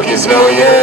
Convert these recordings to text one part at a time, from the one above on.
Marcus Laurier.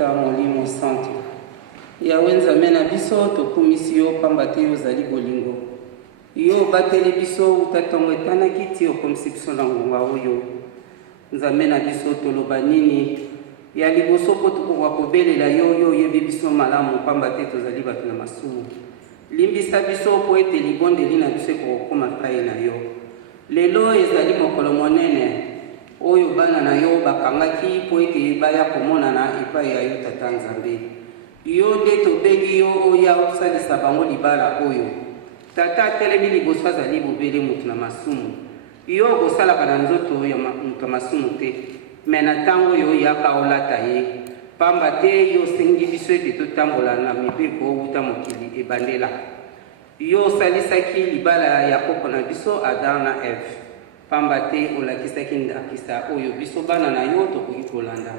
Tata Molimo Santo. Yawe nzambe na biso tokumisi yo pamba te ozali bolingo. Yo bateli biso utatongo etana kiti okomisi biso na ngonga oyo. Nzambe na biso toloba nini ya liboso po tokoka kobelela yo yo oyebi biso malamu pamba te tozali bato na masumu. Limbisa biso po ete libondeli na biso ekokoma epai na yo. Lelo ezali mokolo monene oyo bana na yo bakangaki po ete baya komonana epai ya yo Tata Nzambe. Yo nde tobengi yo oya osalisa bango libala oyo. Tata atelemi liboso azali bobele moto na masumu. Yo kosalaka na nzoto ya moto masumu te. Me na ntango yo yaka olata ye. Pamba te yo sengi biso ete totambola na mibeko outa mokili ebandela. Yo osalisaki libala ya koko na biso Adam na Eve. Pamba te olakisaki ndakisa oyo biso bana na yo tokoki kolanda.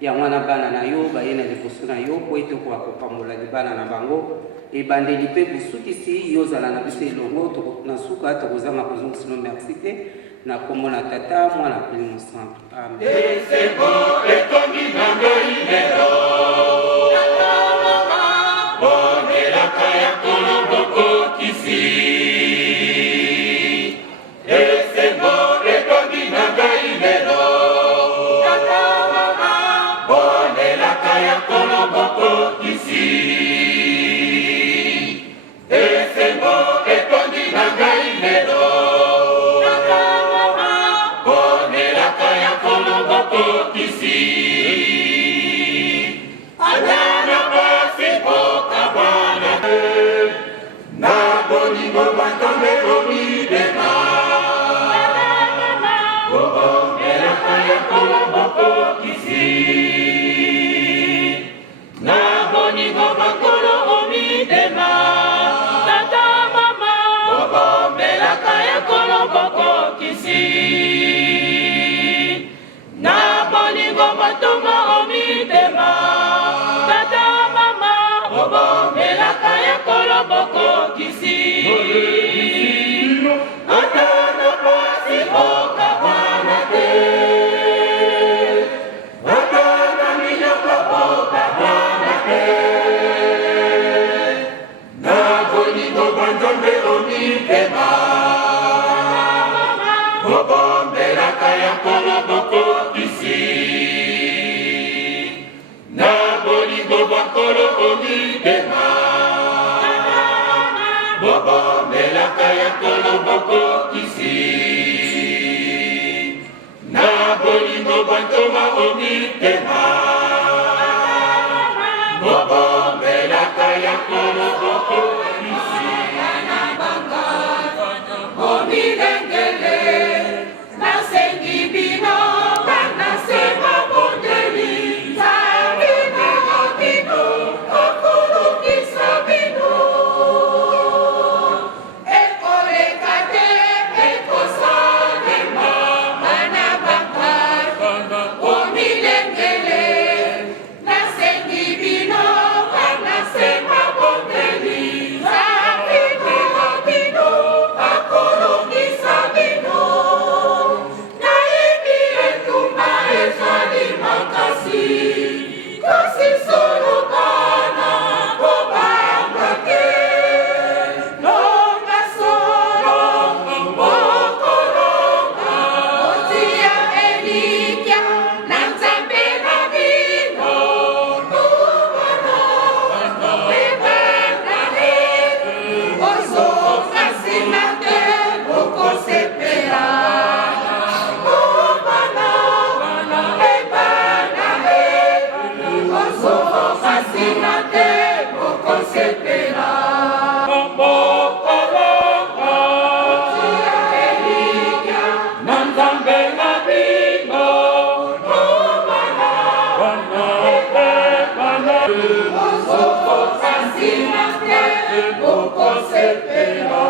Ya mwana bana na yo baye na liboso na yo po ete kopambola libala na bango. Ebandeli pe busukisi yo zala na biso elongo na suka tokozanga kozongisino merci te na kombo na Tata mwana pe Mosantu. Amen. Esebo etondi na ngai lelo. Tata mama bonelaka ya koloboko kisi. Esebo etondi na ngai lelo. Tata mama bonelaka ya koloboko kisi. Esebo etondi na ngai lelo. Tata mama bonelaka ya koloboko kisi. Adana basi boka bwana na bolingo batombe omidema. Bonelaka ya koloboko kisi. Na bolingo bakolo omidema. Tata mama bonelaka ya koloboko kisi. Na bolingo batoma omidema. Tata mama bonelaka ya koloboko kisi. Atana pasi boka bwana te. Atana minyoko boka bwana te. Na bolingo banzambe omidema. Bonelaka ya koloboko kisi. Na bolingo bakolo omidema. Bonelaka ya koloboko kisi. Na bolingo bantoma omidema. Bonelaka ya koloboko kisi. Omilengele nasengi bino kana sema bondeli sabina bino okulukisa bino ekolekate ekosalema bana bakar omilengele nasengi bino kana sema bondeli sabina bino akolukisa bino naibi etumba ezali makasi kasi solo bana kobanga te longa solo mokolonga otia elikya na nzambe na bino tubana ebana le ozonga nsima te okosepela obana ebana le ozonga nsima te okosepela mokolonga otia elikya na nzambe na bino tubana ebana ozonga nsima te okosepela.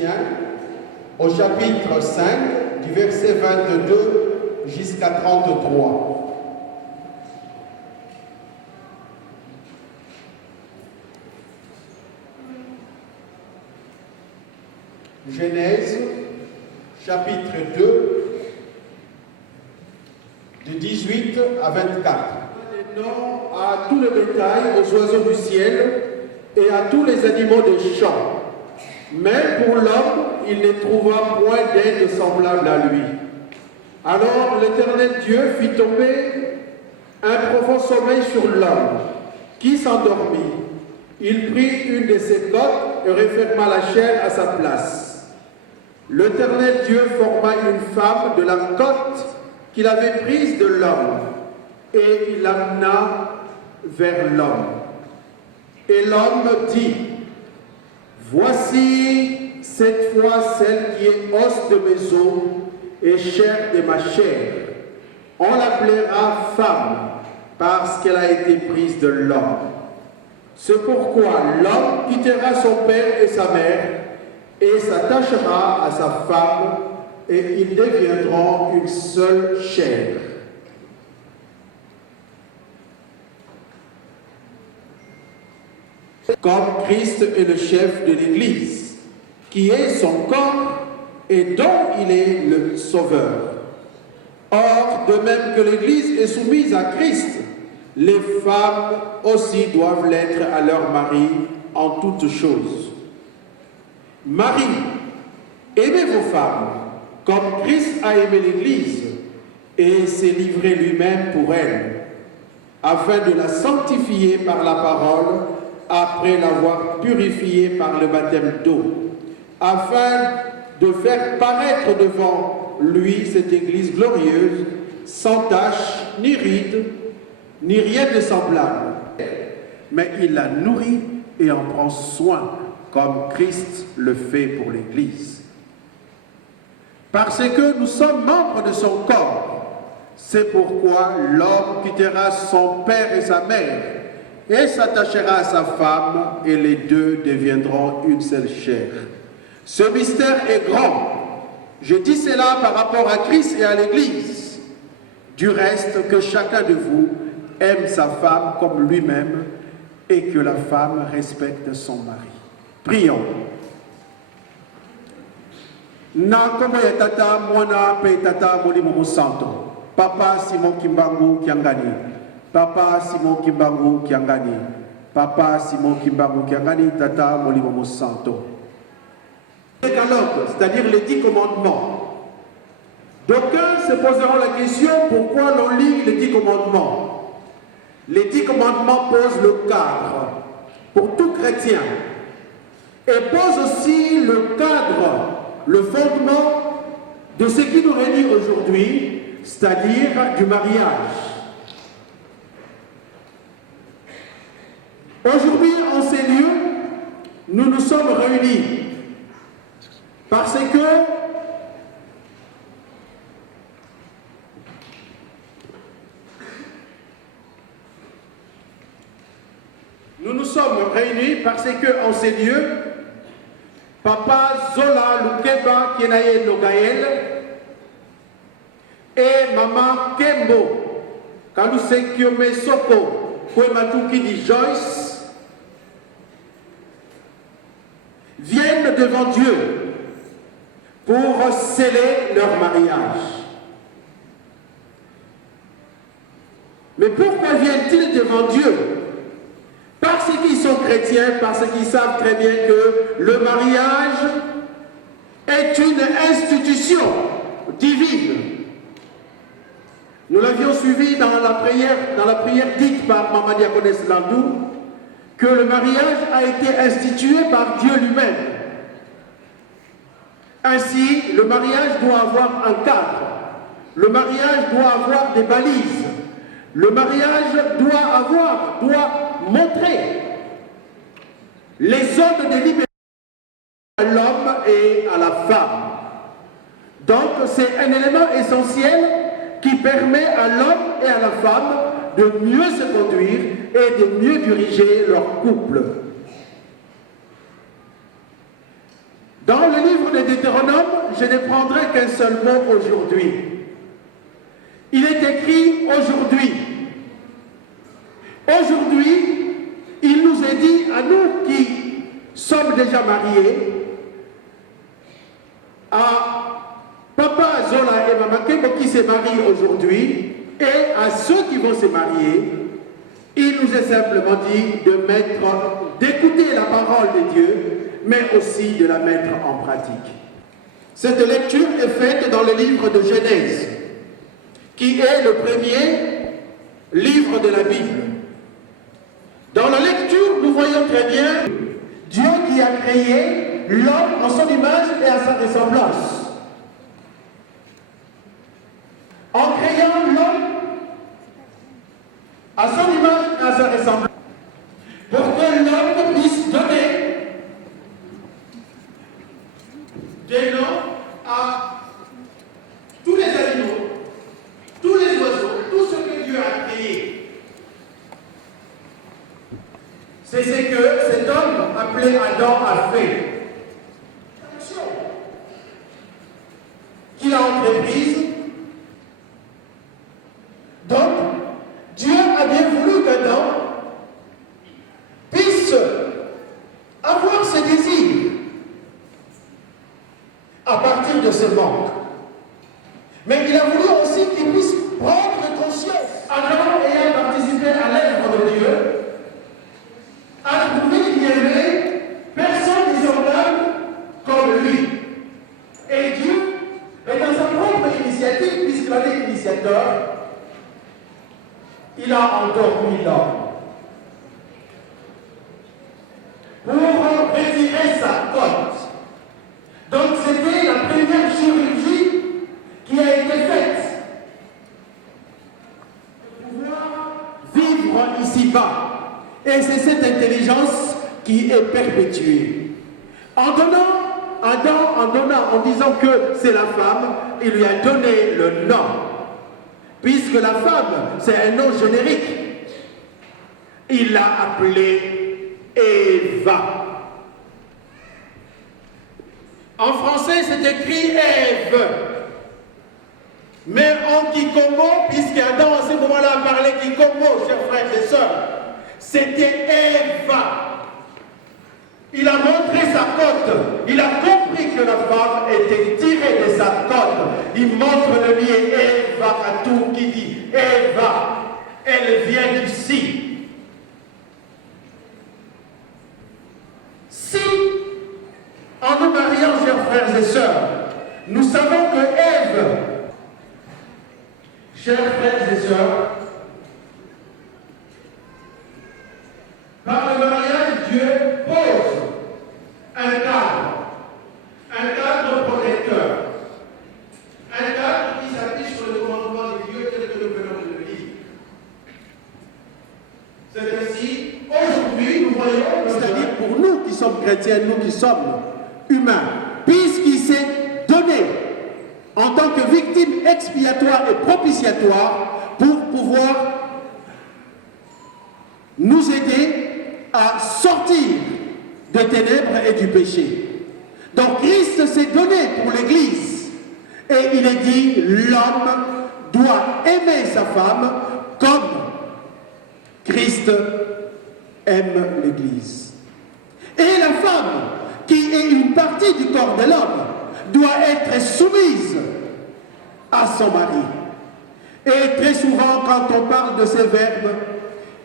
Éphésiens, au chapitre 5, du verset 22 jusqu'à 33. Genèse, chapitre 2, de 18 à 24. Des noms à tout le bétail, aux oiseaux du ciel et à tous les animaux des champs. Mais pour l'homme, il ne trouva point d'aide semblable à lui. Alors l'Éternel Dieu fit tomber un profond sommeil sur l'homme, qui s'endormit. Il prit une de ses côtes et referma la chair à sa place. L'Éternel Dieu forma une femme de la côte qu'il avait prise de l'homme, et il l'amena vers l'homme. Et l'homme dit, « Voici cette fois celle qui est os de mes os et chair de ma chair. On l'appellera femme, parce qu'elle a été prise de l'homme. C'est pourquoi l'homme quittera son père et sa mère, et s'attachera à sa femme, et ils deviendront une seule chair. » Comme Christ est le chef de l'Église, qui est son corps et dont il est le sauveur. Or, de même que l'Église est soumise à Christ, les femmes aussi doivent l'être à leur mari en toutes choses. Marie, aimez vos femmes, comme Christ a aimé l'Église et s'est livré lui-même pour elle, afin de la sanctifier par la parole, après l'avoir purifiée par le baptême d'eau, afin de faire paraître devant lui cette Église glorieuse, sans tache, ni ride, ni rien de semblable. Mais il la nourrit et en prend soin, comme Christ le fait pour l'Église. Parce que nous sommes membres de son corps, c'est pourquoi l'homme quittera son père et sa mère, et s'attachera à sa femme, et les deux deviendront une seule chair. Ce mystère est grand. Je dis cela par rapport à Christ et à l'Église. Du reste, que chacun de vous aime sa femme comme lui-même, et que la femme respecte son mari. Prions. Na kombo ya tata mwana pe tata molimo mosanto. Papa Simon Kimbangu Kiangani. Papa Simon Kimbangu Kiangani. Papa Simon Kimbangu Kiangani, tata molimo mosanto. C'est-à-dire les 10 commandements. D'aucuns se poseront la question pourquoi l'on lit les 10 commandements. Les 10 commandements posent le cadre pour tout chrétien et posent aussi le cadre, le fondement de ce qui nous réunit aujourd'hui, c'est-à-dire du mariage. Aujourd'hui, en ces lieux, nous nous sommes réunis parce que en ces lieux, Papa Zola Lukeba Kenaye Nogaël et Maman Kembo Kaluse Kiome Soko Kwematuki di Joyce viennent devant Dieu pour sceller leur mariage. Mais pourquoi viennent-ils devant Dieu? Parce qu'ils sont chrétiens, parce qu'ils savent très bien que le mariage est une institution divine. Nous l'avions suivi dans la prière dite par Maman Diakonesse Landou, que le mariage a été institué par Dieu lui-même. Ainsi, le mariage doit avoir un cadre, le mariage doit avoir des balises, le mariage doit montrer les zones de liberté à l'homme et à la femme. Donc c'est un élément essentiel qui permet à l'homme et à la femme de mieux se conduire et de mieux diriger leur couple. Dans le livre de Deutéronome, je ne prendrai qu'un seul mot aujourd'hui. Il est écrit aujourd'hui. Aujourd'hui, il nous est dit à nous qui sommes déjà mariés, à Papa Zola et Maman Kembo qui se marient aujourd'hui, et à ceux qui vont se marier, il nous est simplement dit d'écouter la parole de Dieu, mais aussi de la mettre en pratique. Cette lecture est faite dans le livre de Genèse, qui est le premier livre de la Bible. Dans la lecture, nous voyons très bien Dieu qui a créé l'homme en son image et à sa ressemblance. En créant l'homme à son image et à sa ressemblance, pour que l'homme puisse donner des noms à tous les animaux, tous les oiseaux, tout ce que Dieu a créé. C'est ce que cet homme appelé Adam a fait. Action qu'il a entreprise. Donc, Dieu a bien voulu qu'Adam puisse avoir ce désir à partir de ce manque. Mais il a voulu aussi qu'il puisse prendre conscience. Adam ayant participé à l'œuvre de Dieu, a trouvé qu'il n'y avait personne désormais comme lui. Et Dieu est dans sa propre initiative, puisqu'il en est l'initiateur, il a endormi l'homme pour retirer sa côte. Donc c'était la première chirurgie qui a été faite pour pouvoir vivre ici-bas. Et c'est cette intelligence qui est perpétuée. En disant que c'est la femme, il lui a donné le nom. Puisque la femme, c'est un nom générique. Il l'a appelée Eva. En français, c'est écrit Ève. Mais en Kikongo, puisqu'Adam à ce moment-là a parlé Kikongo, chers frères et sœurs, c'était Eva. Il a montré sa côte. Il a compris que la femme était tirée de sa côte. Il montre le lien Eva à tout qui dit Eva. Elle vient d'ici. Si, en nous mariant, chers frères et sœurs, nous savons que Ève, chers frères et sœurs, par le mariage, Dieu pose un cadre protecteur, un cadre qui s'appuie sur le commandement de Dieu tel que nous venons de le lire. C'est ainsi, aujourd'hui, nous voyons, c'est-à-dire pour nous qui sommes chrétiens, nous qui sommes humains, puisqu'il s'est donné en tant que victime expiatoire et propitiatoire pour pouvoir nous aider à sortir des ténèbres et du péché. Donc Christ s'est donné pour l'Église. Et il est dit, l'homme doit aimer sa femme comme Christ aime l'Église. Et la femme, qui est une partie du corps de l'homme, doit être soumise à son mari. Et très souvent, quand on parle de ces verbes,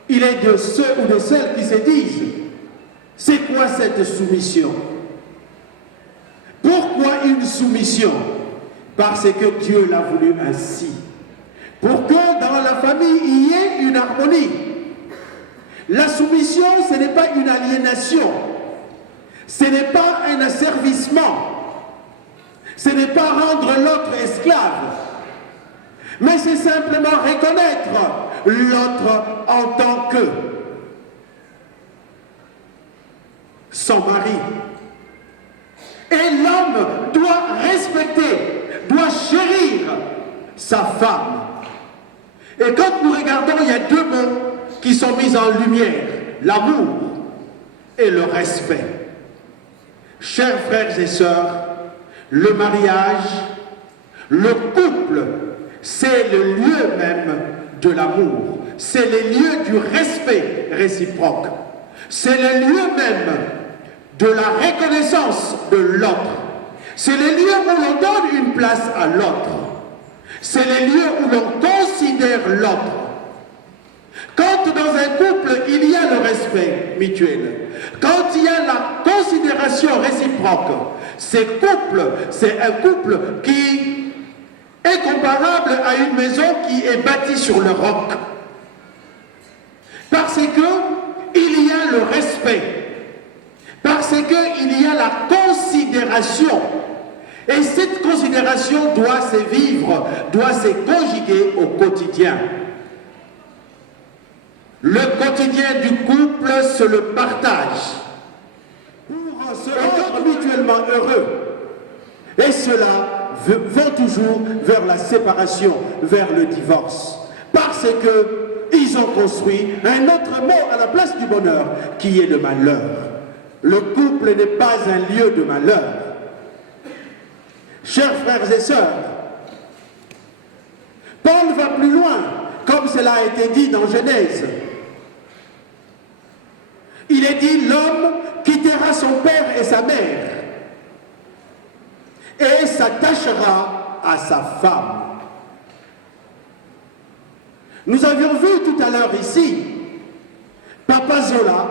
il est de ceux ou de celles qui se disent, c'est quoi cette soumission? Pourquoi une soumission? Parce que Dieu l'a voulu ainsi. Pour que dans la famille, il y ait une harmonie. La soumission, ce n'est pas une aliénation. Ce n'est pas un asservissement. Ce n'est pas rendre l'autre esclave. Mais c'est simplement reconnaître l'autre en tant que son mari. Et l'homme doit respecter, doit chérir sa femme. Et quand nous regardons, il y a deux mots qui sont mis en lumière, l'amour et le respect. Chers frères et sœurs, le mariage, le couple, c'est le lieu même de l'amour. C'est le lieu du respect réciproque. C'est le lieu même de la reconnaissance de l'autre. C'est le lieu où l'on donne une place à l'autre. C'est le lieu où l'on considère l'autre. Quand dans un couple, il y a le respect mutuel, quand il y a la considération réciproque, c'est un couple qui est comparable à une maison qui est bâtie sur le roc. Parce que il y a le respect, parce qu'il y a la considération. Et cette considération doit se vivre, doit se conjuguer au quotidien. Le quotidien du couple, c'est le partage pour se rendre mutuellement heureux. Et cela vont toujours vers la séparation, vers le divorce. Parce qu'ils ont construit un autre mot à la place du bonheur, qui est le malheur. Le couple n'est pas un lieu de malheur. Chers frères et sœurs, Paul va plus loin, comme cela a été dit dans Genèse. Il est dit, l'homme quittera son père et sa mère et s'attachera à sa femme. Nous avions vu tout à l'heure ici, Papa Zola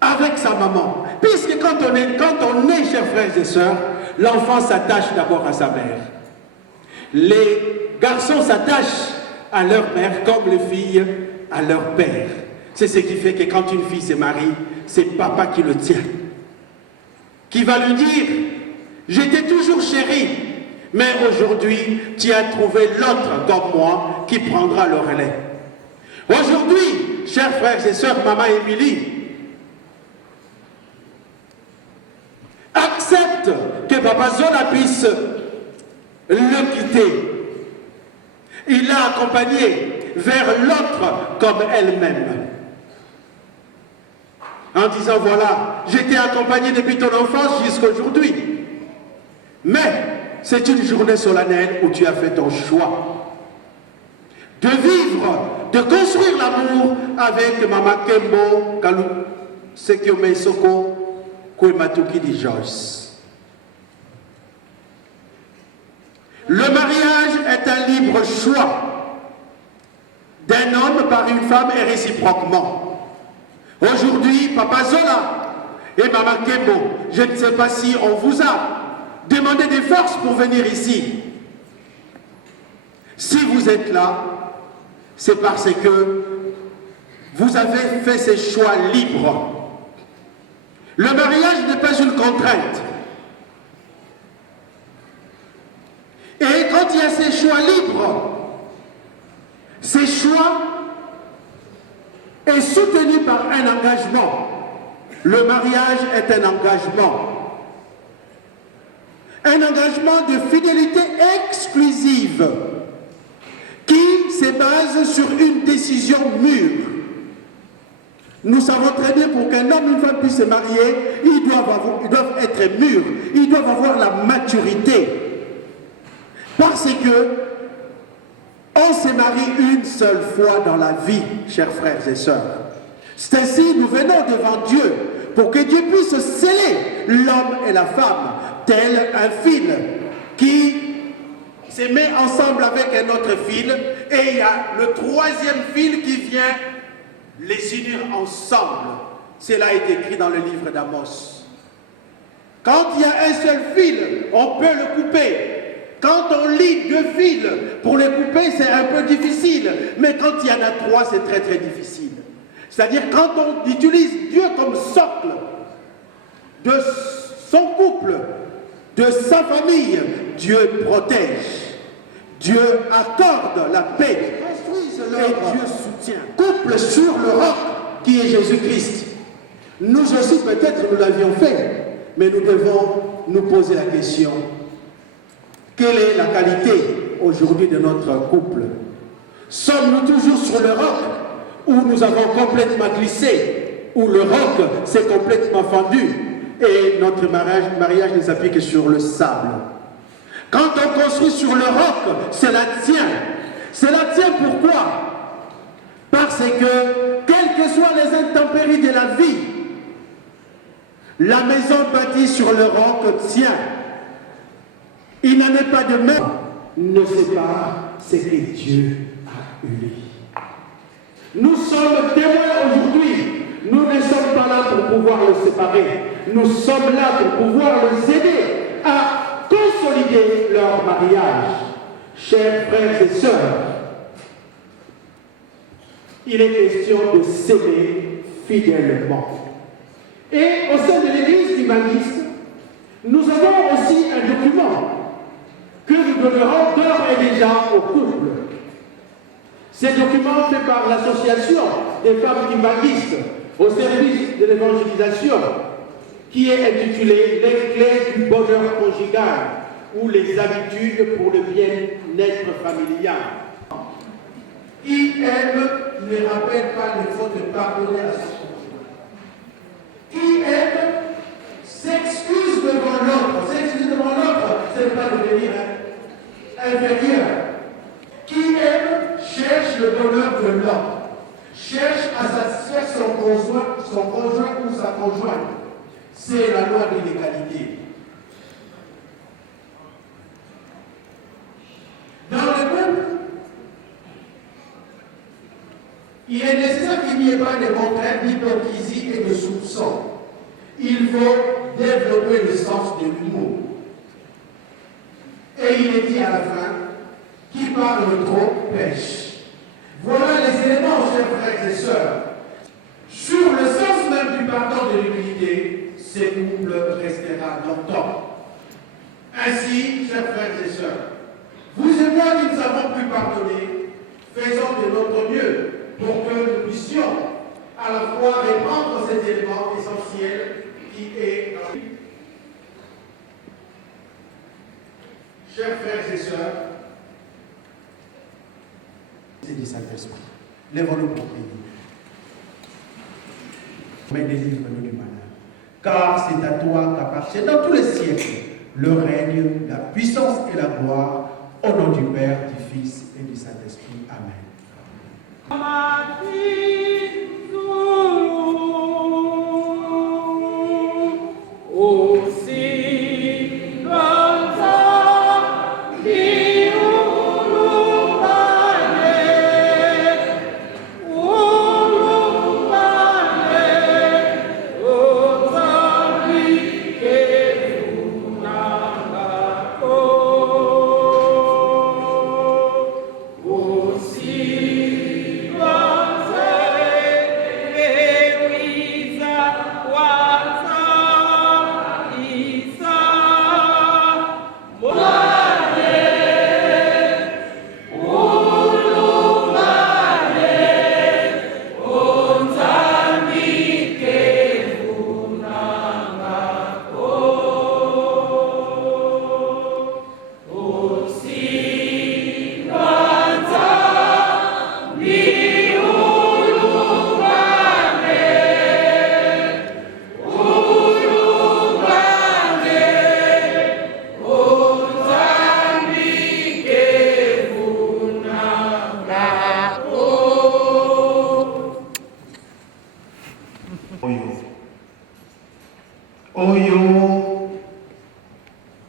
avec sa maman. Puisque quand on est, chers frères et sœurs, l'enfant s'attache d'abord à sa mère. Les garçons s'attachent à leur mère comme les filles à leur père. C'est ce qui fait que quand une fille se marie, c'est papa qui le tient. Qui va lui dire, je t'ai toujours chéri, mais aujourd'hui, tu as trouvé l'autre comme moi qui prendra le relais. Aujourd'hui, chers frères et sœurs, maman Émilie, accepte que Papa Zola puisse le quitter. Il l'a accompagnée vers l'autre comme elle-même. En disant, voilà, je t'ai accompagné depuis ton enfance jusqu'à aujourd'hui. Mais c'est une journée solennelle où tu as fait ton choix. De vivre, de construire l'amour avec Mama Kembo, Kalou, Sekiome Soko, Kwematuki di Joyce. Le mariage est un libre choix d'un homme par une femme et réciproquement. Aujourd'hui, Papa Zola et Mama Kembo, je ne sais pas si on vous a demandé des forces pour venir ici. Si vous êtes là, c'est parce que vous avez fait ces choix libres. Le mariage n'est pas une contrainte. Et quand il y a ces choix libres, ces choix est soutenu par un engagement. Le mariage est un engagement. Un engagement de fidélité exclusive qui se base sur une décision mûre. Nous savons très bien pour qu'un homme et une femme puissent se marier, ils doivent être mûrs, ils doivent avoir la maturité. Parce que on se marie une seule fois dans la vie, chers frères et sœurs. C'est ainsi nous venons devant Dieu pour que Dieu puisse sceller l'homme et la femme, tel un fil qui se met ensemble avec un autre fil, et il y a le troisième fil qui vient les unir ensemble. Cela est écrit dans le livre d'Amos. Quand il y a un seul fil, on peut le couper. Quand on lie deux fils, pour les couper, c'est un peu difficile. Mais quand il y en a trois, c'est très très difficile. C'est-à-dire quand on utilise Dieu comme socle de son couple, de sa famille, Dieu protège. Dieu accorde la paix. Et Dieu soutient. Couple sur le roc qui est Jésus-Christ. Nous aussi peut-être nous l'avions fait, mais nous devons nous poser la question. Quelle est la qualité aujourd'hui de notre couple? Sommes-nous toujours sur le roc où nous avons complètement glissé, où le roc s'est complètement fendu et notre mariage ne s'appuie que sur le sable. Quand on construit sur le roc, cela tient. Cela tient pourquoi? Parce que, quelles que soient les intempéries de la vie, la maison bâtie sur le roc tient. Il n'en est pas de même. Ne sépare ce que Dieu a uni. Nous sommes témoins aujourd'hui. Nous ne sommes pas là pour pouvoir le séparer. Nous sommes là pour pouvoir les aider à consolider leur mariage. Chers frères et sœurs, il est question de s'aimer fidèlement. Et au sein de l'église humaniste, nous avons aussi un document que nous donnerons d'ores et déjà au couple. Ce document fait par l'association des femmes humanistes au service de l'évangélisation, qui est intitulé « Les clés du bonheur conjugal » ou « Les habitudes pour le bien-être familial ». Qui aime ne rappelle pas le faut de pardonner à son conjoint. Qui aime s'excuse devant l'autre. S'excuse devant l'autre, ce n'est pas devenir inférieur. Qui aime cherche le bonheur de l'autre. Cherche à satisfaire son conjoint ou sa conjointe. C'est la loi de l'égalité. Dans le couple, il est nécessaire qu'il n'y ait pas de contraintes, d'hypocrisie et de soupçons. Il faut développer le sens de l'humour. Et il est dit à la fin, qui parle trop pêche. Voilà les éléments, chers frères et sœurs. Sur le sens même du pardon de l'humilité, ce couple restera longtemps. Ainsi, chers frères et sœurs, vous et moi qui ne savons plus pardonner, faisons de notre mieux pour que nous puissions à la fois répandre cet élément essentiel qui est dans la vie. Chers frères et sœurs, c'est du Saint-Esprit. Lèvons-nous pour prier. Mais délivre-nous du malheur. Car c'est à toi qu'appartient dans tous les siècles le règne, la puissance et la gloire, au nom du Père, du Fils et du Saint-Esprit. Amen.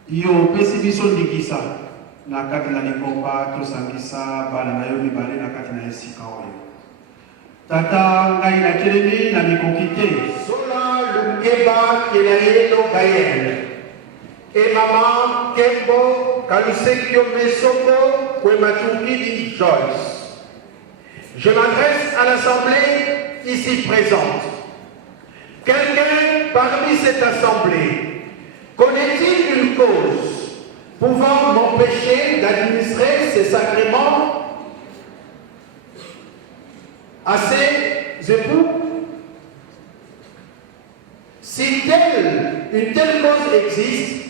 yo pesi biso ndikisa na kati na likomba tosangisa bana na yo mibale na kati na esika oyo tata ngai na kelemi na mikoki te Sola Lukeba Kelayeno Gaël et maman Kembo Kalusekyo Mesoko Kwematukidi Joyce. Je m'adresse à l'assemblée ici présente. Quelqu'un parmi cette assemblée connaît-il une cause pouvant m'empêcher d'administrer ces sacrements à ces époux? Si une telle cause existe,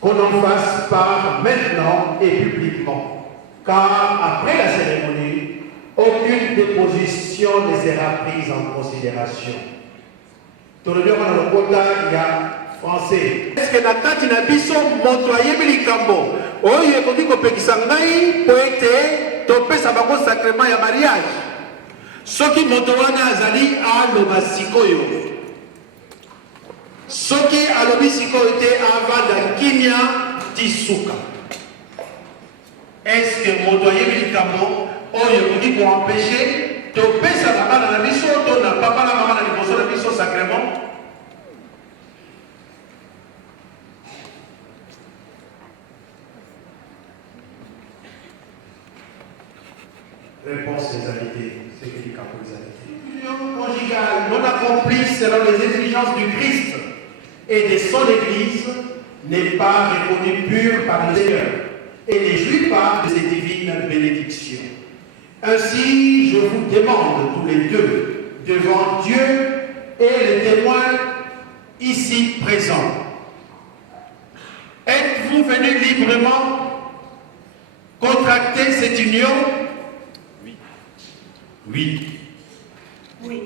qu'on en fasse part maintenant et publiquement, car après la cérémonie, aucune déposition ne sera prise en considération. Tout le monde a le quota, il y a français. Est-ce que la carte n'a pas son montoyer milikambo? Oh, il y a beaucoup de sangai pour être topé sa banque sacrement et mariage. Ce qui montowana azali a l'obasikoyo. Ce qui a l'obasikoyo était avant de Kimia Tisuka. Est-ce que montoyer milikambo? Oh, il pour empêcher de baisser la main dans la mission, de n'a pas la main dans la mission sacrément. Réponse des invités. C'est qui les campos des invités? L'union conjugale non accomplie selon les exigences du Christ et de son Église n'est pas reconnue pure par le Seigneur et ne jouit pas de ses divines bénédictions. Ainsi, je vous demande tous les deux, devant Dieu et les témoins ici présents, êtes-vous venus librement contracter cette union? Oui. Oui. Oui.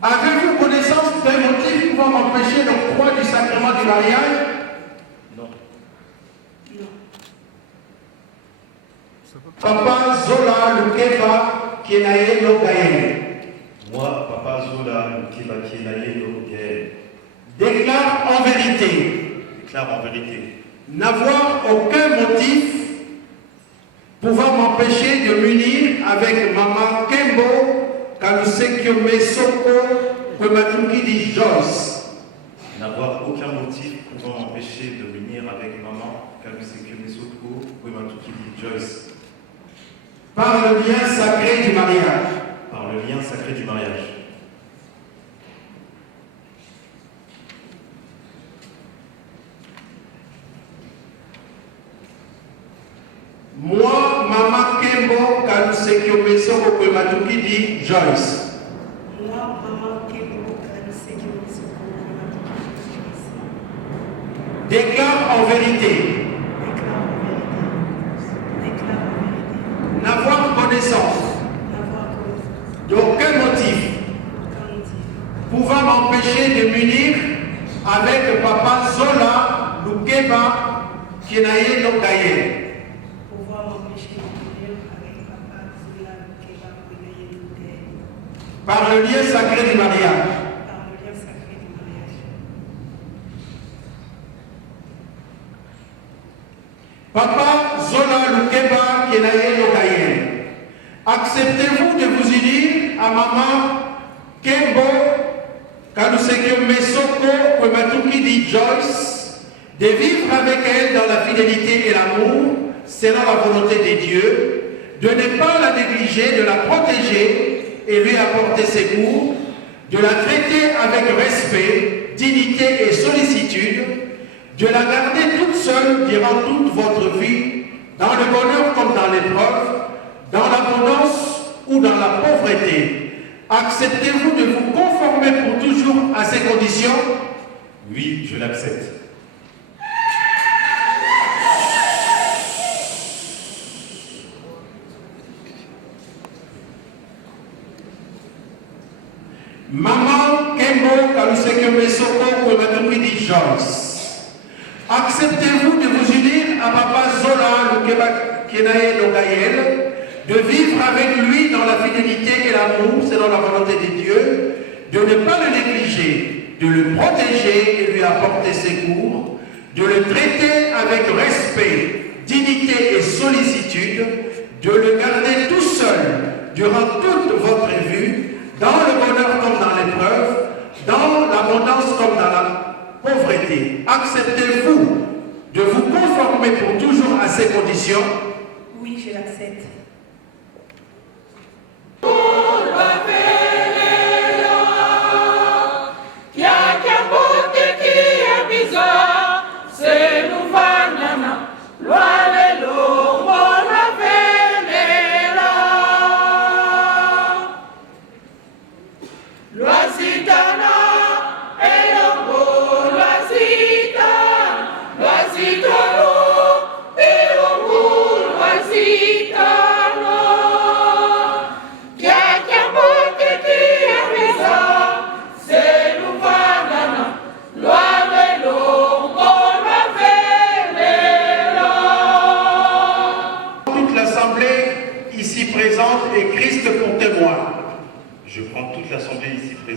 Avez-vous connaissance d'un motif pouvant m'empêcher l'octroi du sacrement du mariage? Non. Non. Papa Zola Lukeba Kenaye Logaye Moi, Papa Zola Lukeba Kenaye Logaye, déclare en vérité n'avoir aucun motif pouvant m'empêcher de m'unir avec Maman Kembo Kalusekyo Mesoko Kwematuki di Joyce. N'avoir aucun motif pouvant m'empêcher de m'unir avec Maman Kalusekyo Mesoko Kwematuki di Joyce. Par le lien sacré du mariage. Par le lien sacré du mariage. Moi, Maman Kembo Kalusekyo Mesoko Kwematuki di Joyce. Moi, Maman Kembo Kalusekyo Mesoko Kwematuki di Joyce. Déclare en vérité n'avoir connaissance d'aucun motif pouvant m'empêcher de m'unir avec Papa Zola Lukeba Kenaye Logaye. Par le lien sacré du mariage. Papa Zola Lukeba Kenaye Logaye, acceptez-vous de vous unir à Maman Kembo Kalusekyo Mesoko Kwematuki di Joyce, de vivre avec elle dans la fidélité et l'amour, selon la volonté de Dieu, de ne pas la négliger, de la protéger et lui apporter secours, de la traiter avec respect, dignité et sollicitude, de la garder toute seule durant toute votre vie, dans le bonheur comme dans l'épreuve, dans l'abondance ou dans la pauvreté. Acceptez-vous de vous conformer pour toujours à ces conditions? Oui, je l'accepte. Maman Kembo Kalusekyo Mesoko Kwematuki di Joyce, acceptez-vous de vous unir à Papa Zola Lukeba Kenaye Logaye, de vivre avec lui dans la fidélité et l'amour selon la volonté de Dieu, de ne pas le négliger, de le protéger et lui apporter secours, de le traiter avec respect, dignité et sollicitude, de le garder tout seul durant toute votre vie, dans le bonheur comme dans l'épreuve, dans l'abondance comme dans la pauvreté. Acceptez-vous de vous conformer pour toujours à ces conditions? Oui, je l'accepte. Loisitano,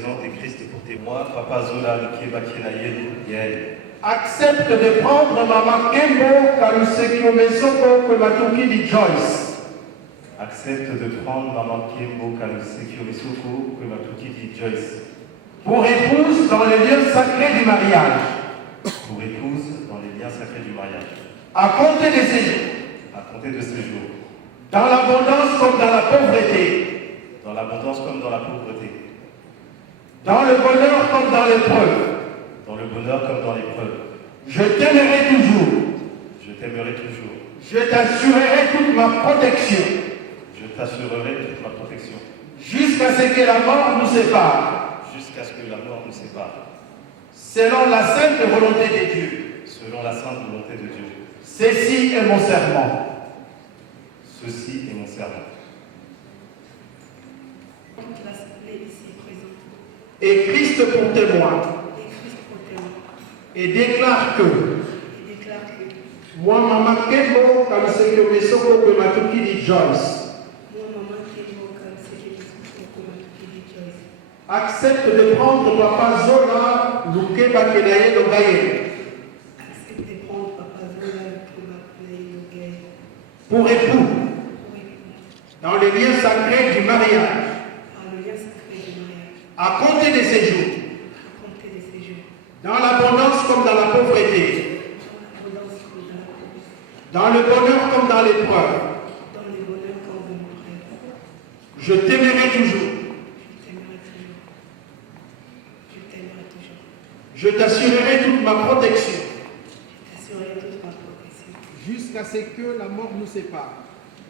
présent et Christ est pour témoin. Papa Zola Lukeba Kenayedu Yael. Accepte de prendre Maman Kembo Kalusekio Mesoko Kwematuki di Joyce. Accepte de prendre Maman Kembo Kalusekio Mesoko Kwematuki di Joyce. Pour épouse dans les lieux sacrés du mariage. Pour épouse dans les liens sacrés du mariage. À compter de ces jours. À compter de ces jours. Dans l'abondance comme dans la pauvreté. Dans l'abondance comme dans la pauvreté. Dans le bonheur comme dans l'épreuve. Dans le bonheur comme dans l'épreuve. Je t'aimerai toujours. Je t'aimerai toujours. Je t'assurerai toute ma protection. Je t'assurerai toute ma protection. Jusqu'à ce que la mort nous sépare. Jusqu'à ce que la mort nous sépare. Selon la sainte volonté de Dieu. Selon la sainte volonté de Dieu. Ceci est mon serment. Ceci est mon serment. Toute l'Assemblée ici présente. Et Christ pour témoin. Et Christ pour témoin. Et déclare que Et déclare que moi, Maman Kembo Kalusekio Mesoko Kwematuki di Joyce, moi, Maman Kembo Kalusekio Mesoko Kwematuki di Joyce, accepte de prendre Papa Zola Lukeba Kenaye Logaye accepte de prendre Papa Zola Lukeba Kenaye Logaye pour époux pour époux dans les lieux sacrés du mariage. par le lien sacré du mariage. À compter de ces jours. À compter de ces jours. Dans l'abondance comme dans la pauvreté. Dans l'abondance comme dans la pauvreté. Dans le bonheur comme dans l'épreuve. Dans le bonheur comme dans l'épreuve. Je t'aimerai toujours. Je t'aimerai toujours. Je t'aimerai toujours. Je t'assurerai toute ma protection. Je t'assurerai toute ma protection. Jusqu'à ce que la mort nous sépare.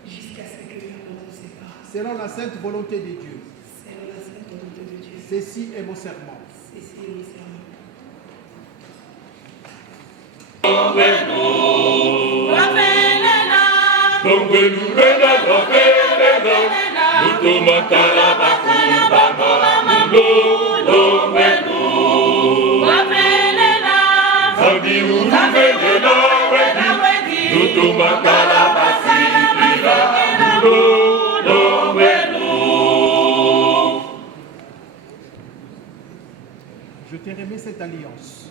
Jusqu'à ce que la mort nous sépare. Selon la sainte volonté de Dieu. Selon la sainte volonté de Dieu. Ceci est mon serment. Ceci est mon serment. Je te remets cette alliance.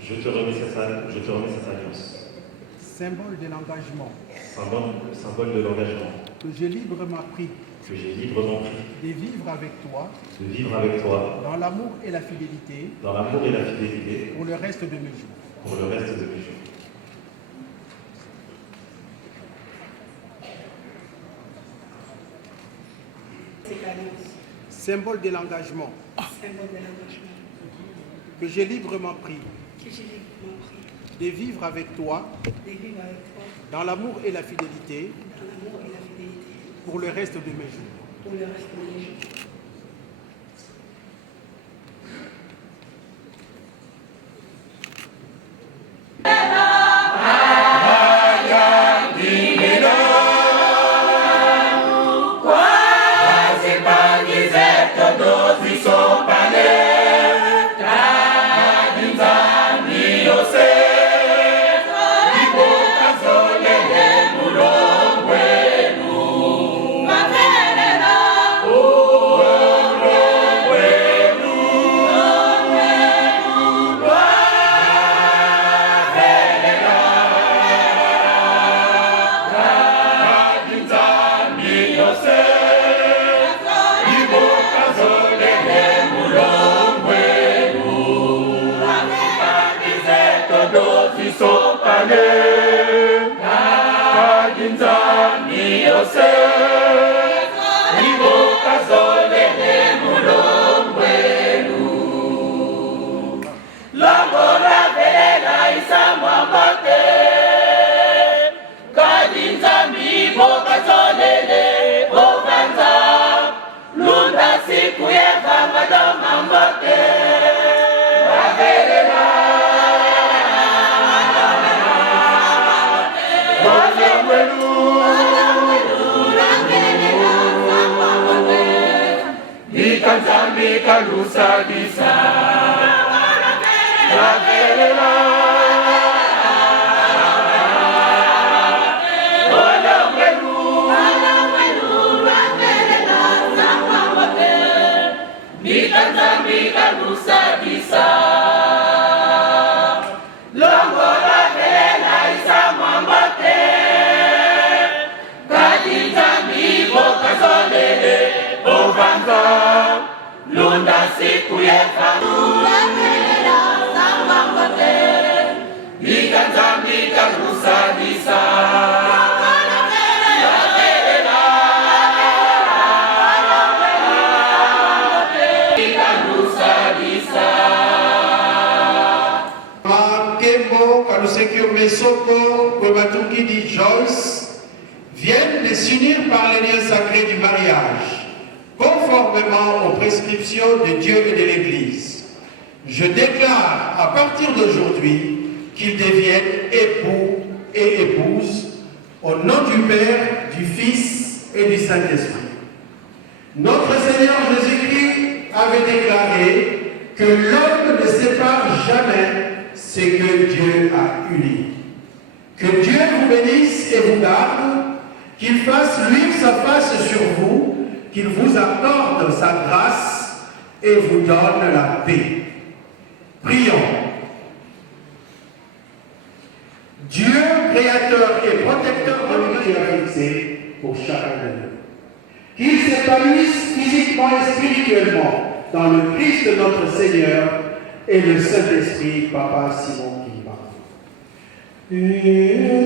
Je te remets cette alliance. Symbole de l'engagement. Symbole de l'engagement. Que j'ai librement pris. Que j'ai librement pris. De vivre avec toi. De vivre avec toi. Dans l'amour et la fidélité. Dans l'amour et la fidélité. Pour le reste de mes jours. Pour le reste de mes jours. C'est l'alliance. Symbole de l'engagement. Symbole de l'engagement. Que j'ai librement pris. Que j'ai librement pris. De vivre avec toi. De vivre avec toi. Dans l'amour et la fidélité. Dans l'amour et la fidélité. Pour le reste de mes jours. Pour le reste de mes jours. Ni Kembo, Kalusekio Mesoko, Kwebatukidi Joyce viennent de s'unir par les liens sacrés du mariage, conformément aux prescriptions de Dieu et de l'Église. Je déclare à partir d'aujourd'hui qu'ils deviennent époux et épouses au nom du Père, du Fils et du Saint-Esprit. Notre Seigneur Jésus-Christ avait déclaré que l'homme ne sépare jamais ce que Dieu a uni. Que Dieu vous bénisse et vous garde, qu'il fasse luire sa face sur vous, qu'il vous accorde sa grâce et vous donne la paix. Prions. Dieu, créateur et protecteur de l'univers fixé pour chacun de nous, qu'il s'épanouisse physiquement et spirituellement dans le Christ de notre Seigneur et le Saint-Esprit, Papa Simon Kimba. Et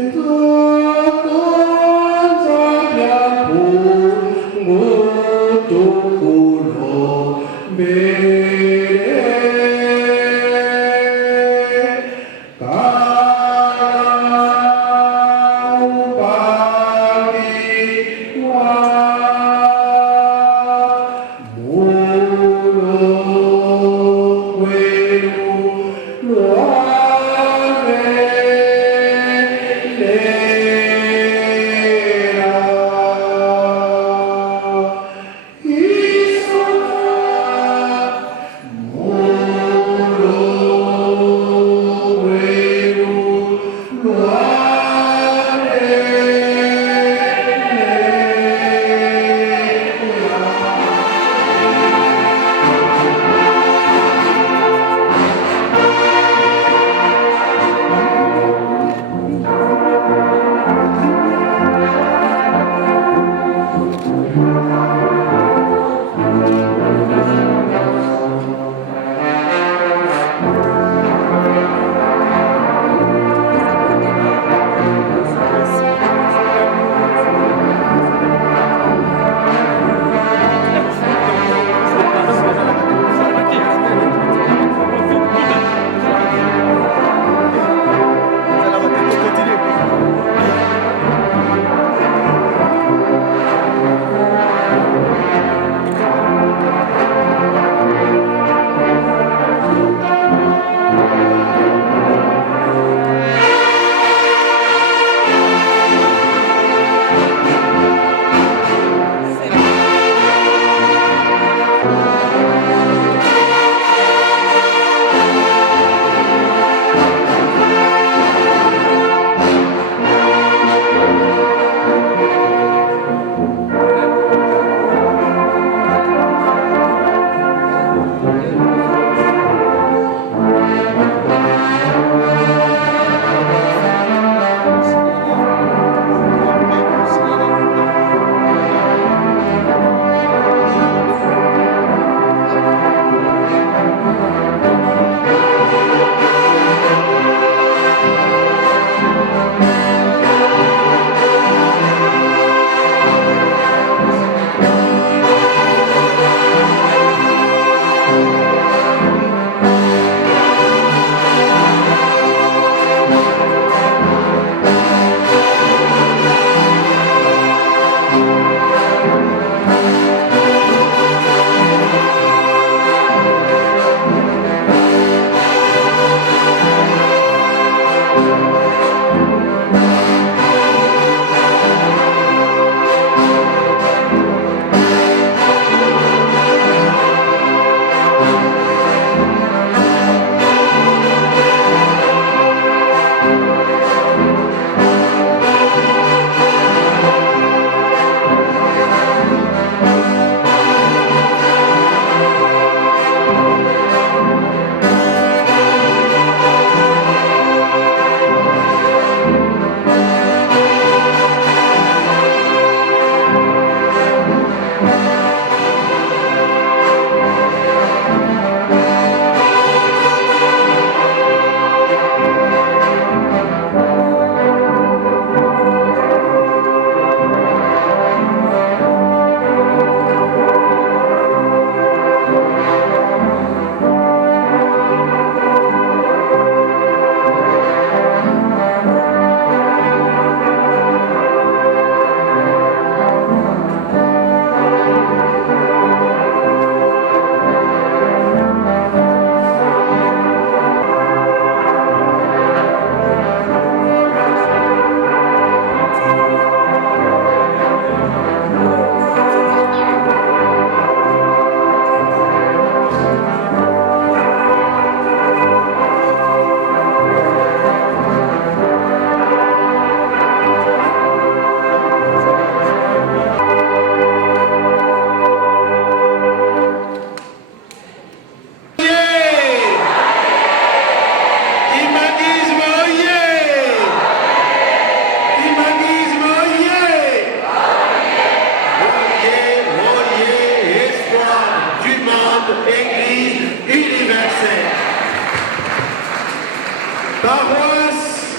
Paroisse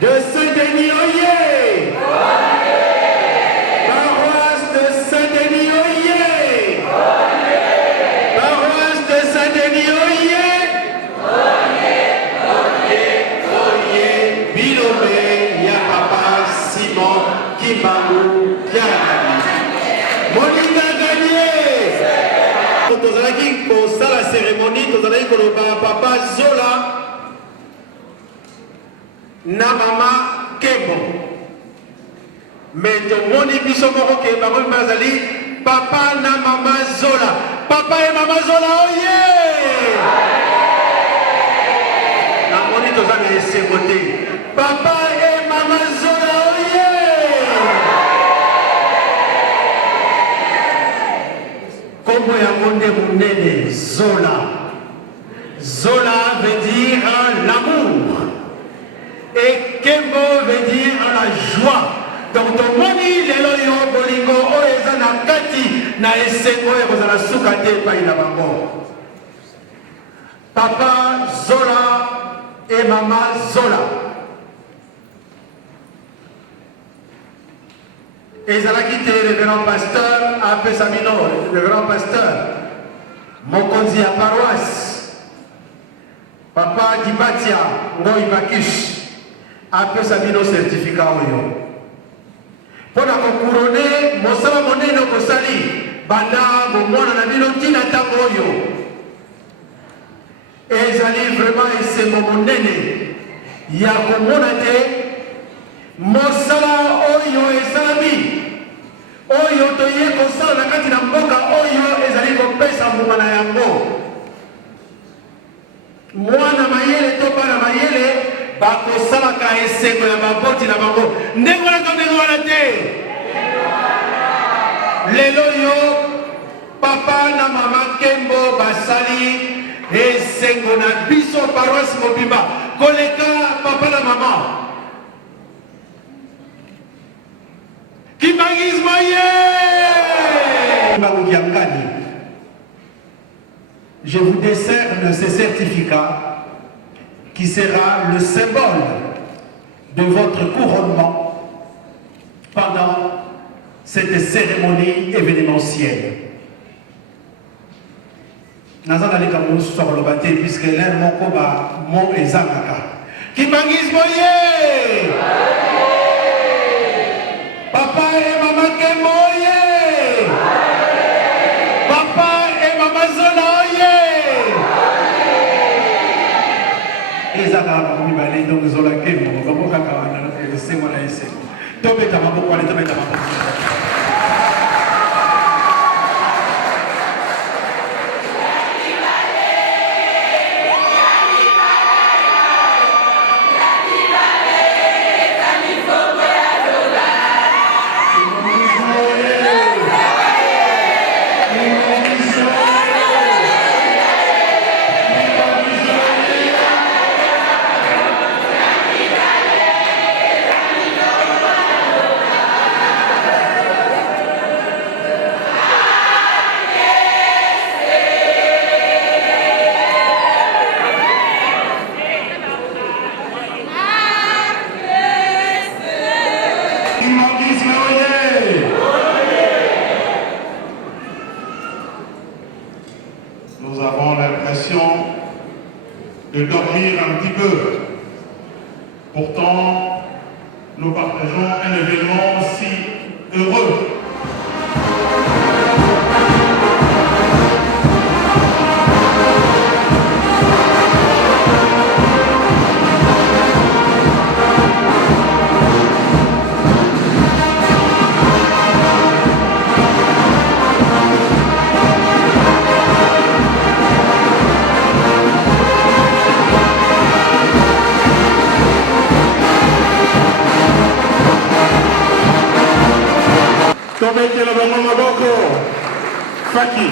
de Saint-Denis, oyez! Paroisse de Saint-Denis, oyez! Paroisse de Saint-Denis, oyez! Oyez! Bilomé, Yapapa, Simon, Kimbangu, Kianani. Moninga gagné! Tozalaki pour la cérémonie, tozalaki koloba Papa Zola na Mama Kembo. Mais tomoni biso moko ke bango bazali Papa na Mama Zola. Papa et Mama Zola, oye! Na moni tozali esengote. Papa et Mama Zola, oye! Kombo ya monde munene Zola. Zola veut dire l'amour. Et Kembo veut dire la joie. Donc, ton moni, les loyaux, bolingo, oezana, kati, na esengo, et vous allez soukate, pa ina bango. Papa Zola et Maman Zola. Et ils allaient quitter le grand pasteur, à Pesamino, le grand pasteur, Mokonzi à paroisse. Papa Dibatia, Ngoy Bakish. Après ça, il y a un certificat. Pour la couronner, Mosala Moneno Kosali, Banda, Momona, Nabino, Tina Taboyo. Et ils allaient vraiment essayer mon nene. Il y a un monate, Mosala Oyo et Salami. Oyo Toye Kosala, la Katina Mboka, Oyo, et ils allaient compéter à Moumana Yango. Moana Mayele, Topa na Mayele. Bako salaka esengo ya baboti na bango ndenge wana ndenge wana te lelo yo papa na mama Kembo basali esengo na biso paroisse mobimba koleka papa na mama kibangismo ye bango yangani. Je vous décerne ces certificats qui sera le symbole de votre couronnement pendant cette cérémonie événementielle. Nazana les Cameroun sur le bâti puisque l'air mon combat mon ezangaka. Qui bangis moye. Papa et maman Kemoye. Papa et maman Zolaye. Ezaka mibale donc Zola Kembo comme kaka na c'est moi là ici. Tobeta maboko ale tobeta maboko. Nous avons l'impression de dormir un petit peu. Pourtant, nous partageons un événement si heureux. Tomete la bango maboko. Faki.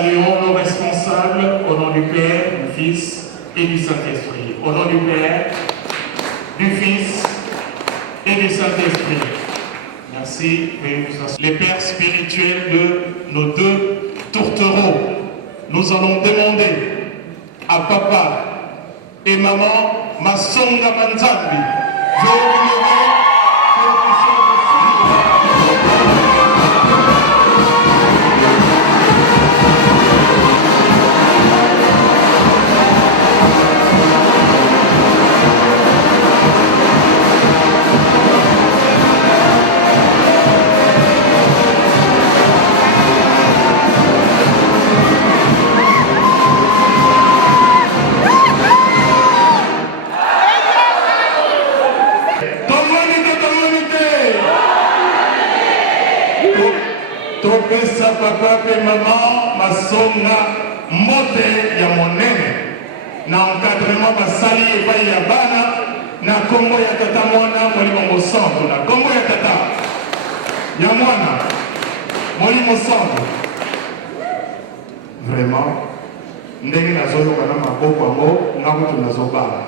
saluons nos responsables au nom du Père, du Fils et du Saint-Esprit. Au nom du Père, du Fils et du Saint-Esprit. Merci. Les pères spirituels de nos deux tourtereaux, nous allons demander à papa et maman Masonga Manzambi. Topesa papa pe maman Masonga mote ya monene na encadrement basali epai ya bana na kombo ya tata mwana molimo mosantu na kombo ya tata ya mwana molimo mosantu. Vraiment ndenge nazoloka na maboko yango nga kutu nazobala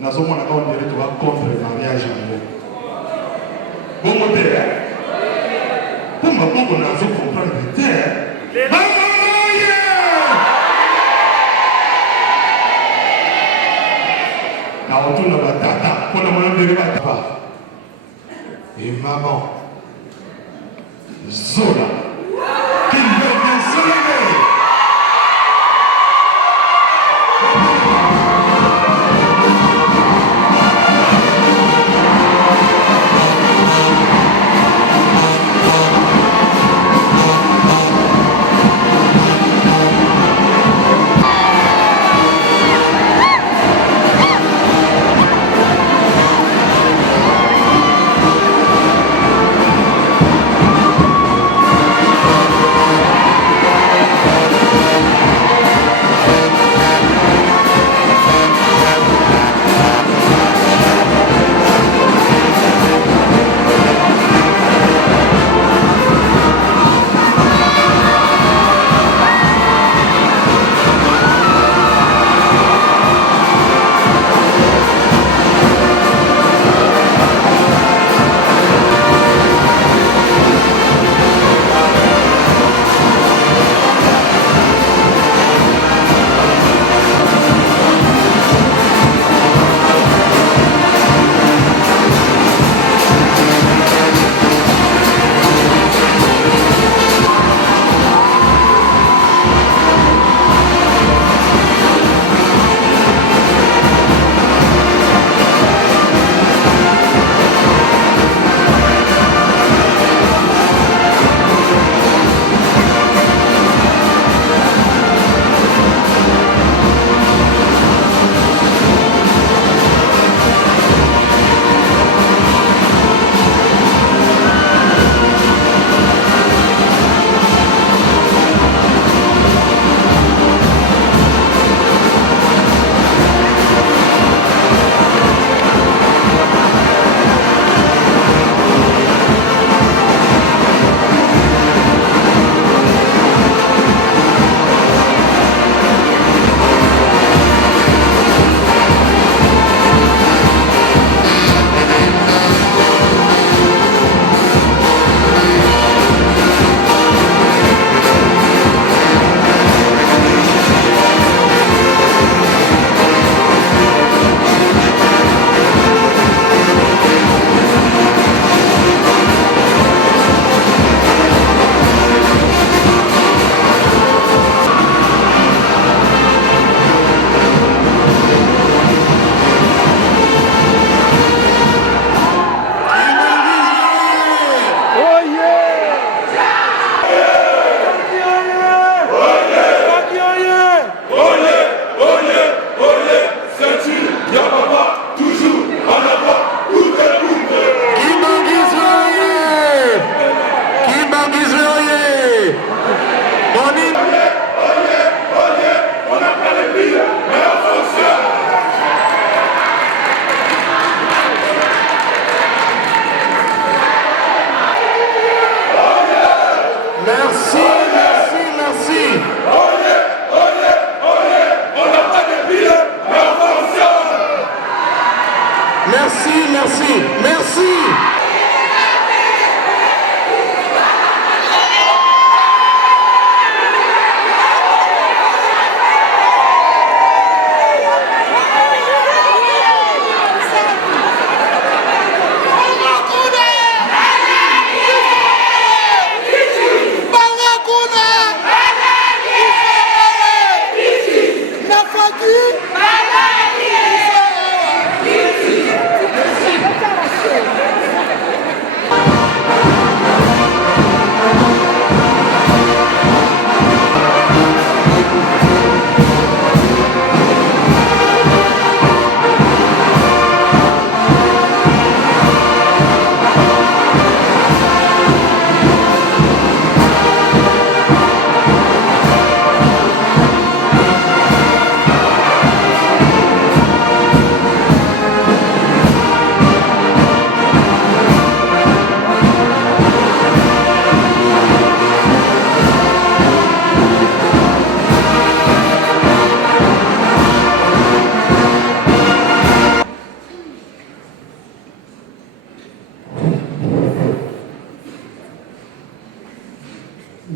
nazomona ka ondele toka contre mariage yango bongo te comme on a vu comprendre le terre. Na retourne à la tata, pour le moment de la et maman, Zola, qui veut bien se lever.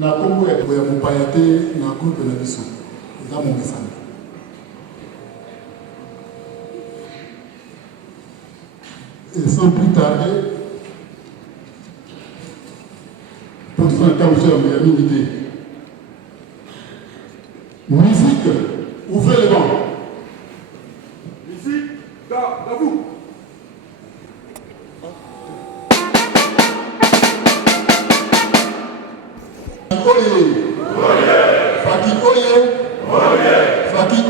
na kombo ya mopaya te na groupe na biso eza momesana et sans plus tarder production ya ntango so ya mingi te musique ouvrez les bancs musique à vous. Faki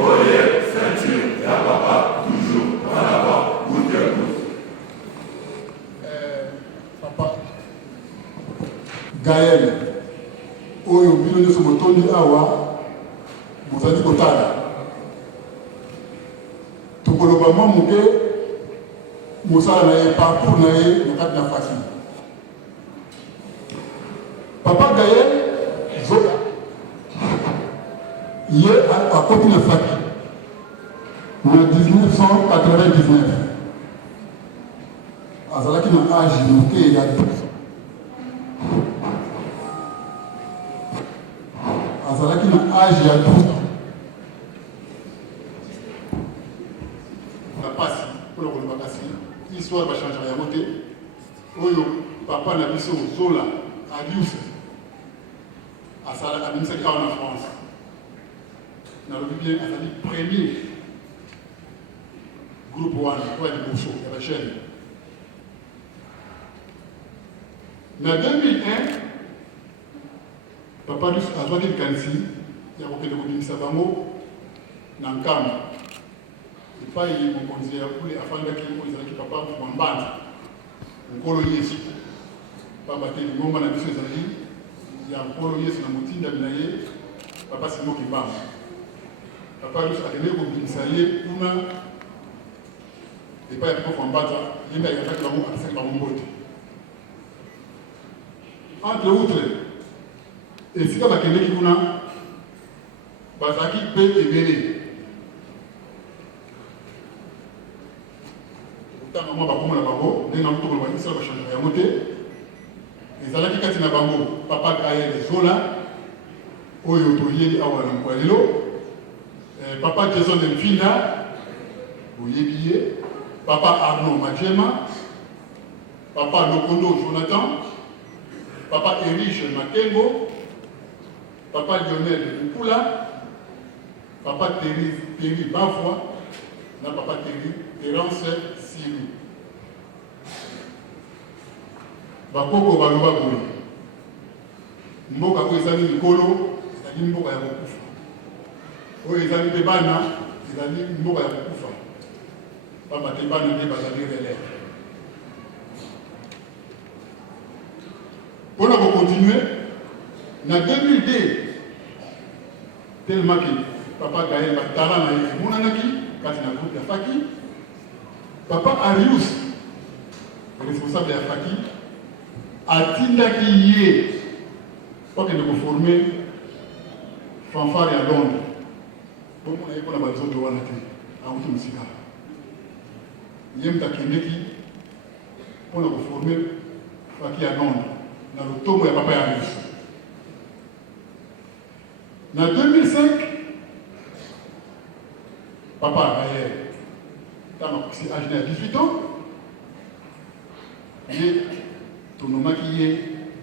Oye, ceinture, y'a papa, toujours en avant, coûte que coûte. Papa, Gaël, Oyo, bino de ce motondi awa, vous avez dit kotala. Tokoloba mamuke, mosala na ye, parcours na ye, nakati na Faki. Papa Gaël, Zola, hier a continué à Faki en 1999. Azalaki na âge moké il y a 12 ans. Azalaki na âge il y a 12 ans. La passe pour le Bakassi, l'histoire va changer à côté. Oyo, papa na biso Zola, Adius. Asala aminisa qui en France. Dans le bien, Azali premier groupe one, quoi de Bousseau, de la chaîne. En 2001, papa dus a choisi le Kansi, il y a beaucoup de communistes à Bango, dans le camp. Il faut y mon conseiller pour les affaires qui papa pour un bande. On colonie ici. Papa qui est le moment de la il y a un colonie sur la montine d'Abinaye, papa c'est moi qui parle. Papa juste a donné au Binsayé, Puna, et pas y a un battre, il y a un fait l'amour à 5 ans. Entre autres, et si tu as quelqu'un qui Puna, Bazaki peut éveiller. Autant que moi, je vais vous dire, je vais vous changer. Les alaki kati na bango papa Gaël Zola oyo toyeli awa na mkwalelo papa Jason Mfinda oyebiye papa Arnaud Majema papa Lokondo Jonathan papa Erich Makengo papa Lionel Mukula papa Terry Bafwa na papa Terence Siri bakoko baloba boye mboka ko ezali likolo ezali mboka ya kokufa oyo ezali mpe bana ezali mboka ya kokufa pamba te bana nde bazali relève mpona kocontinue na 2002 tellement que papa Gaël batala na ye emonanaki kati na groupe ya Faki papa Arius responsable ya Faki atindaki ye okende koforme fanfare ya Londres bomona ye mpona bazoto wana te awuti mosika ye mutu akendeki mpona koforme Faki ya Londres na lotombo ya papa ya Arius. Na 2005 papa Gaël ntango akosi age na 18 ans ye tonomaki ye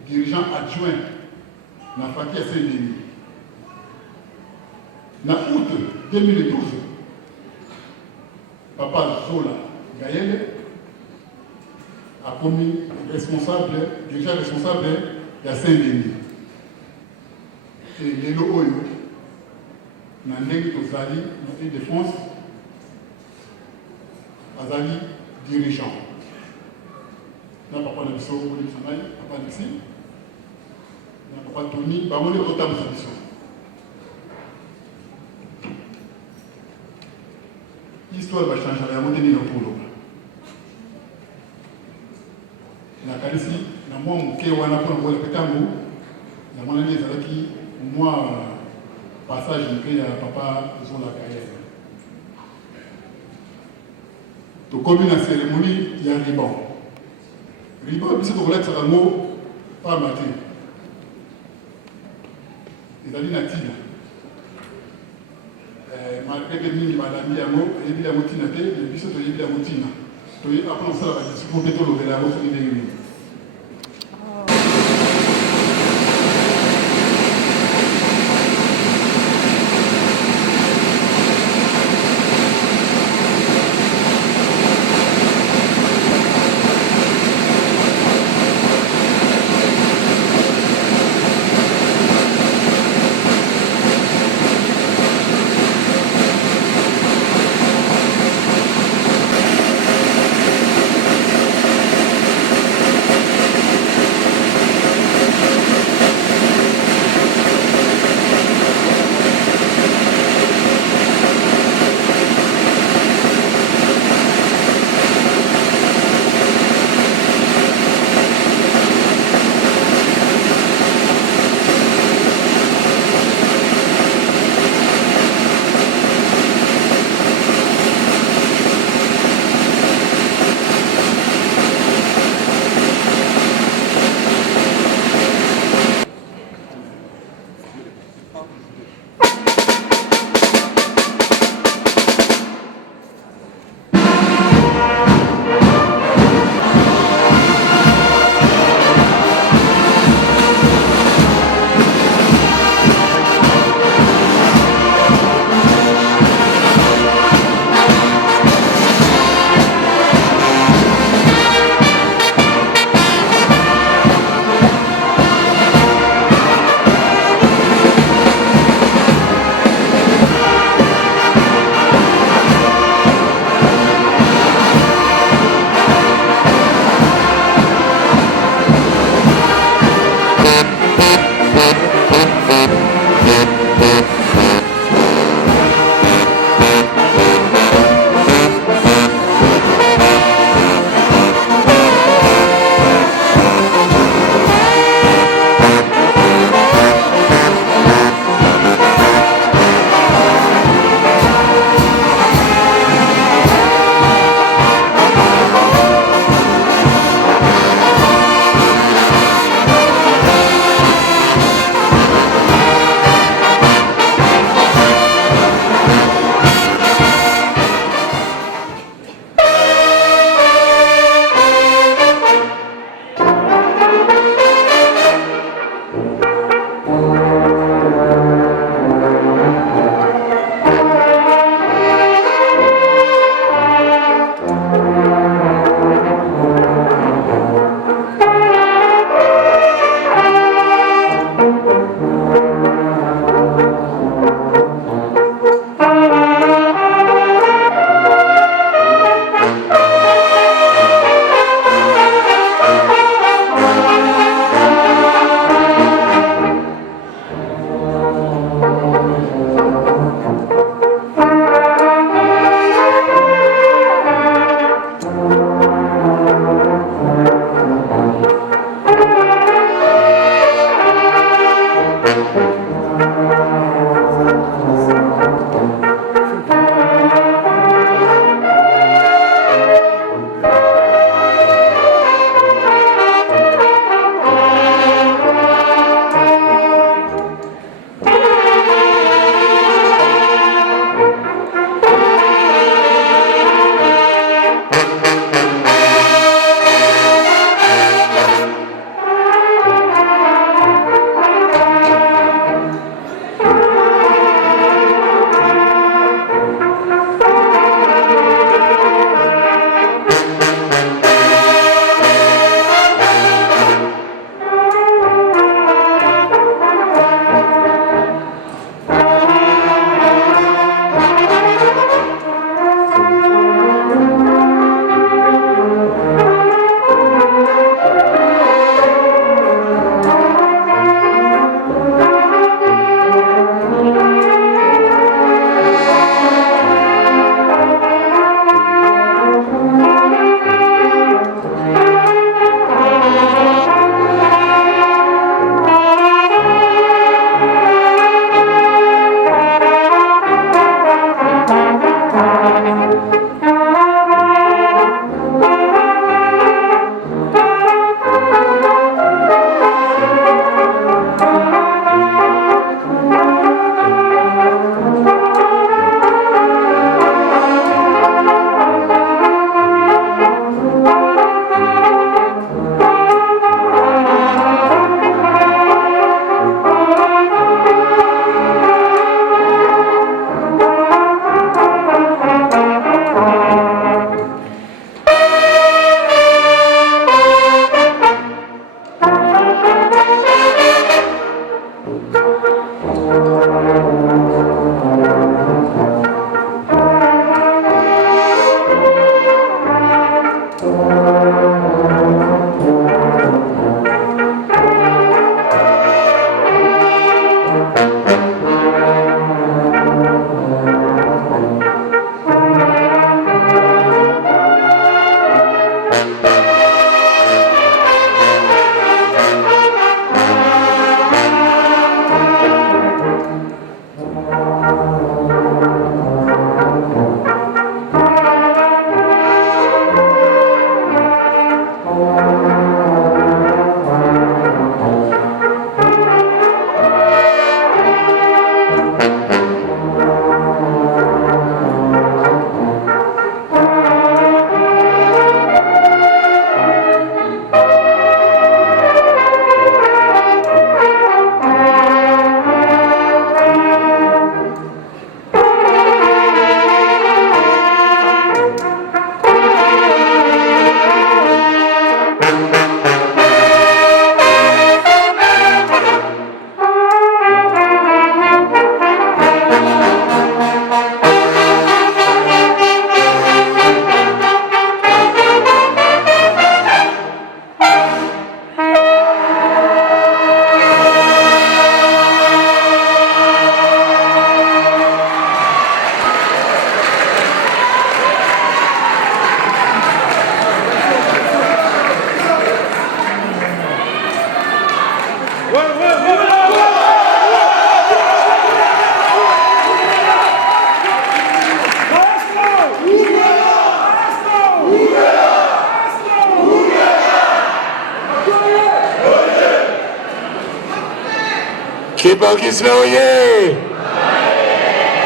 dirigeant adjoint na Faki ya Saint-Denis En août 2012, Papa Zola Gaël a commis déjà responsable de Saint-Denis. Et les lois, dans l'Église de France, Azali dirigeant. Là, Papa Nelson, Papa Alexis, Papa Tony, on est au temps de sa mission. L'histoire va changer, elle va monter dans le pôle. La Kalisi, la moi, mon cœur, on a pour le pétango, la moi, les Alaki, moi, passage, je à Papa Zola Gaël. Donc, comme une cérémonie, il y a un ruban. Ruban, c'est pour l'être un mot, pas maté. Et d'aller native. Malgré que nous avons mis à mot, et il y a motina, et puis c'est il y a motina. Donc, après ça, c'est pour péter le la route de l'église.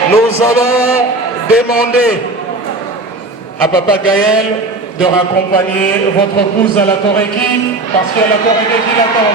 Nous allons demander à Papa Gaël de raccompagner votre épouse à la Toreki, parce qu'il y a la Toreki qui l'attend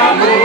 Mamu,